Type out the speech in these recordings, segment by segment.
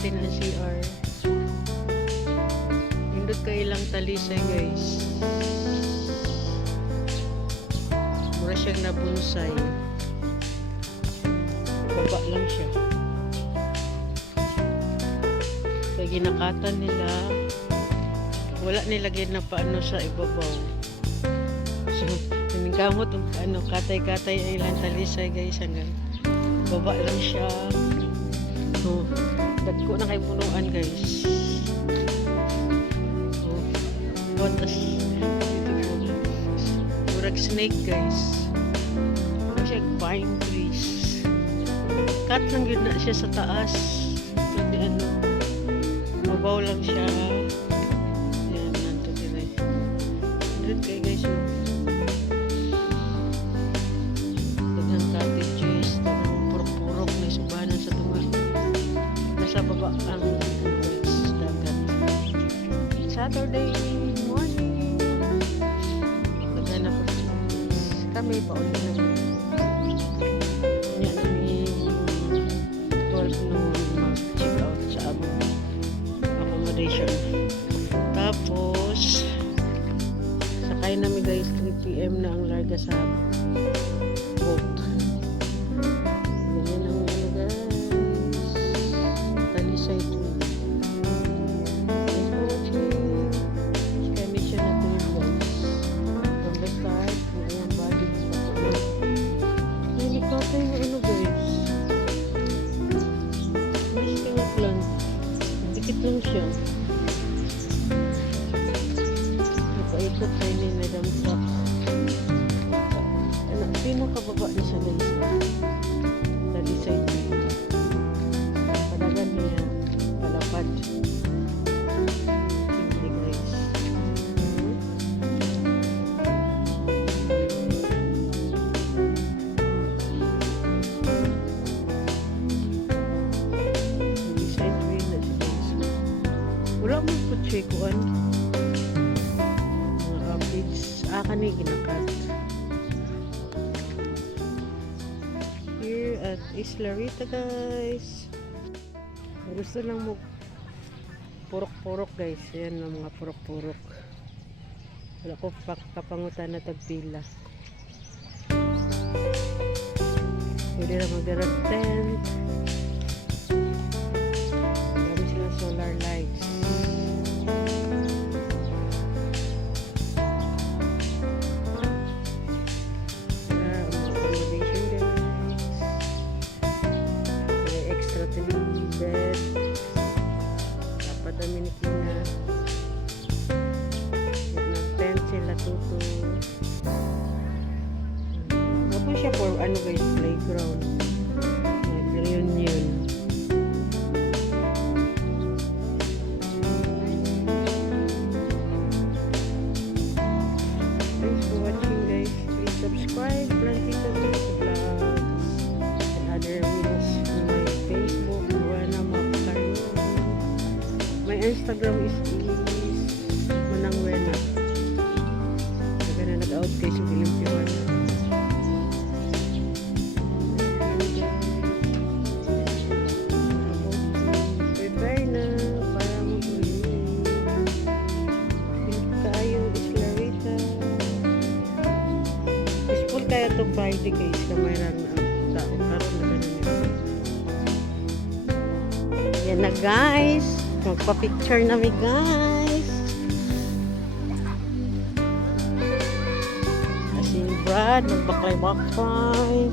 natin ang CR. Hindot ka ilang talisay guys. Mura siyang nabunsay. Baba lang siya. Kaya ginakatan nila. Wala nilagyan na paano sa ibabaw. So, gamot ano, katay-katay ang ilang talisay guys hanggang baba lang siya. So, dagko na kay punuan guys. So, what a beautiful. Murag snake guys. Murag siya pine trees. Cut lang yun na siya sa taas. Pwede ano, mabaw lang siya. Ayan, nanto dire. Doon kayo guys yung dagang cottages, dagang purok-purok na subanan sa tunga. Nasa baba ang dagat. Saturday morning. Naghanap ko kami pa ulit na. Kanya namin 12 noon mag-check out sa aming accommodation. Tapos sakay namin guys 3 PM na ang larga sa boat. Ganyan ang ano guys. Talisay to. Thanks for watching. Sky mission na to yun guys. From the start, ngayon body. Hindi ko pa yung ano guys. Mas tingok lang. Dikit lang siya. Napaikot tayo ni Madam Truck. Pinakababa niya sa guys. Talisay to. Padagan niya. Palapad. Hindi guys. Talisay to yun na siya guys. Wala mo po chekuan. Mga updates. Akan ni ginakat. Here at Isla Rita guys. Gusto lang mo purok-purok guys. Yan ang mga purok-purok. Wala ko kapangutan na tagpila. Pwede na mag-direct tent. Dami silang solar lights. Bed dapat Dominicana nag-tent sila tuto tapos siya for ano guys playground nag-reunion thanks for watching guys, please subscribe Blanquita Vlogs and other videos on my Facebook. My Instagram is Manang Wena. Naga na nag-out guys yung ilimpiwan. Prepare na para mag-uwi. Kayo Isla Rita. Peaceful kaya itong Friday guys na mayroon na tao. Karoon na ganun yun. Yan na guys. Magpa-picture na mi guys. Kasi Brad, magbaklay-baklay.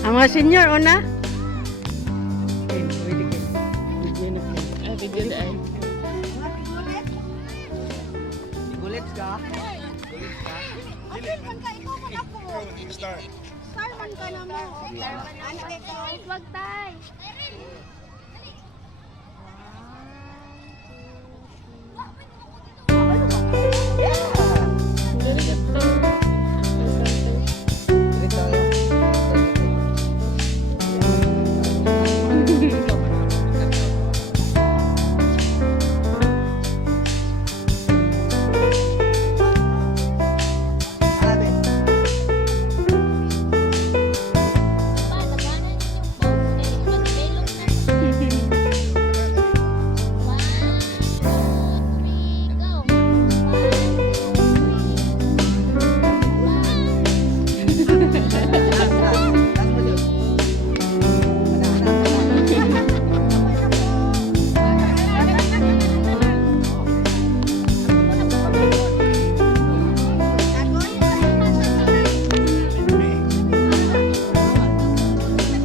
Ang mga senior, una? Video na ay. Gulits ka? Apil man ka, ikaw man ako. Star man ka na mo. Ano ikaw? Wag tay. Very good to. Gulits tayo.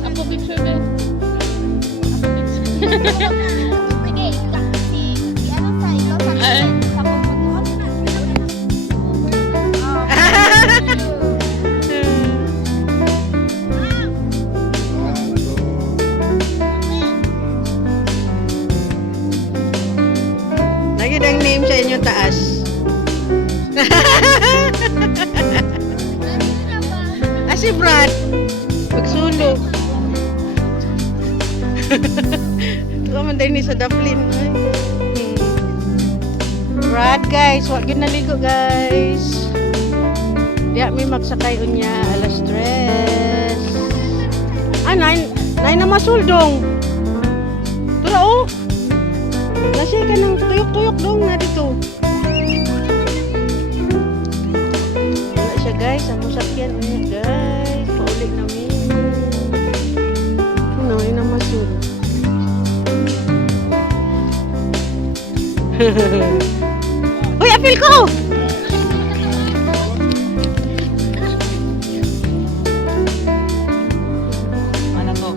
Ako picture ba? Sige, si ano sa ikaw sa Ay. sa pagputuan na. Lagi ang name sa inyo taas. Ah, si Brad. Magsulo. Ito man din ni sa Dublin. Ay. Brad, guys. Wag yun naligo, guys. Diya, may magsakay unya. Alas 3. Ah, nine na masuldong. Tura, oh. Nasi ka ng tuyok-tuyok dong na dito. Wala siya guys, ang musakyan niya guys. Paulit namin. Ano, yun ang masul. Uy, apil ko! Ano to?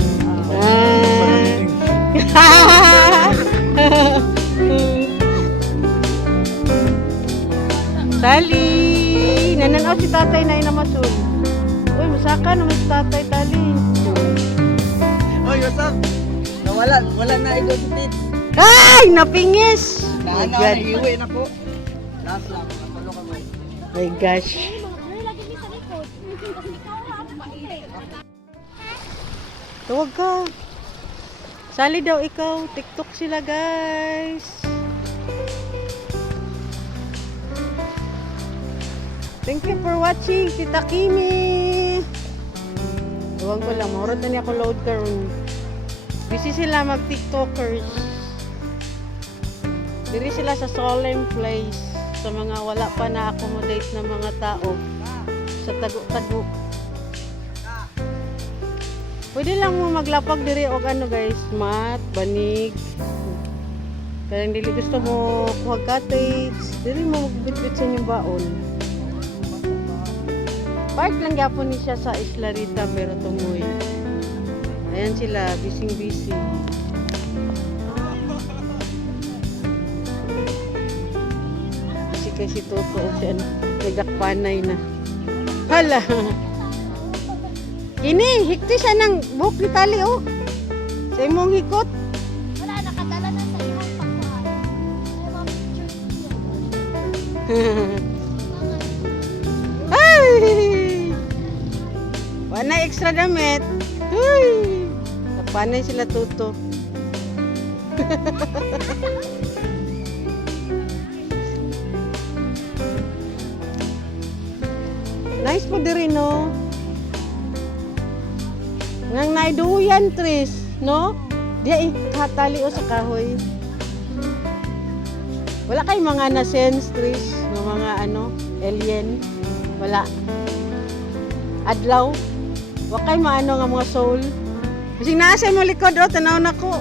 Tali! Nananaw si tatay na inamasul. Uy, masaka naman si tatay, Tali. Oy, what's up? Wala na ito si Tits. Ay! Napingis! Oh my Kaano, God. nag-iwi na po. Last lang, napalo ka mo. My gosh. Ay, lagi ni sa likod. Kasi ikaw ha, mailit. Tawag ka. Sali daw ikaw. TikTok sila, guys. Thank you for watching, Tita Kimi. Tawag ko lang. Maurot na niya ako load karon. Busy sila mag-TikTokers. Diri sila sa solemn place. Sa mga wala pa na-accommodate na mga tao. Sa tago-tago. Pwede lang mo maglapag diri og ano guys, mat, banig. Kaya dili gusto mo kuha cottage, dili mo magbitbit sa inyong baon. Park lang gyapon ni siya sa Isla Rita pero tumoy. Ayan sila, busy. Busy kay si Toto o siya nagdakpanay na. Hala! Kini, hikti siya ng buhok ni tali, oh. Sa imong hikot. Wala, nakadala na sa iyong pagkuhan. Ay, mga pictures niya. Ay! Wala extra damit. Uy! Napanay sila tuto. Nice po diri, no? Ngang naiduyan, Tris, no? Diya katali o sa kahoy. Wala kay mga na-sense, Tris, ng mga ano, alien. Wala. Adlaw. Wala kay maano nga mga soul. Kasi nasa mo likod, o, tanaw na ko.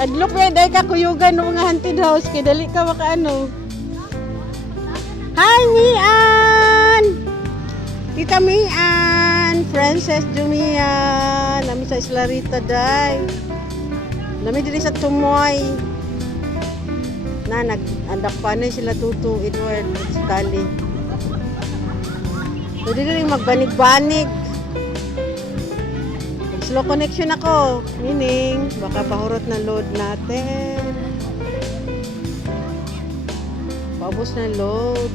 Adlok na, dahil kakuyugan ng mga haunted house, kaya dali ka makaano. Hi, Mian! Tita Mian! Princess Jumia. Nami sa Islarita day. Nami diri sa Tumoy. Na nag-andak pa na sila Tutu, Edward, Stanley. Pwede rin magbanig-banig. Slow connection ako. Meaning, baka pahurot na load natin. Paubos na load.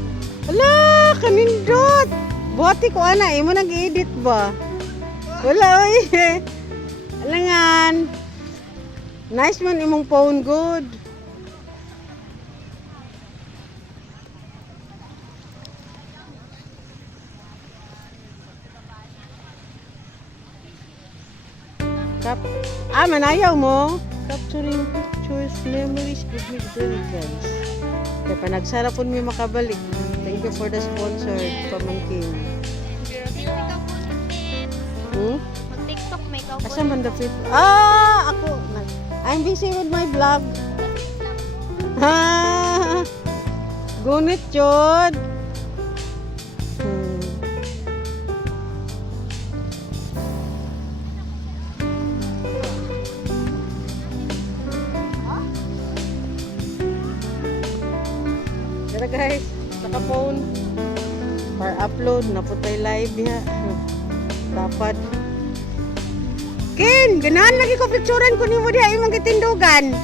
Ala, kanindot! Buhati ko ana, imo nag-edit ba? Wala oy. Alangan. Nice man imong phone, good. Manayaw mo? Capturing pictures, memories, give me good guys. Kaya pa nagsarapon mo makabalik. Thank you for the sponsor, pamangkin. Mag-TikTok may ikaw po. Asa man the fit? Ako. I'm busy with my vlog. Gunit yun. Tara guys, saka phone para upload na putay live ya. Dapat Ken, ganahan lagi ko picturean ko nimo diha imong gitindugan.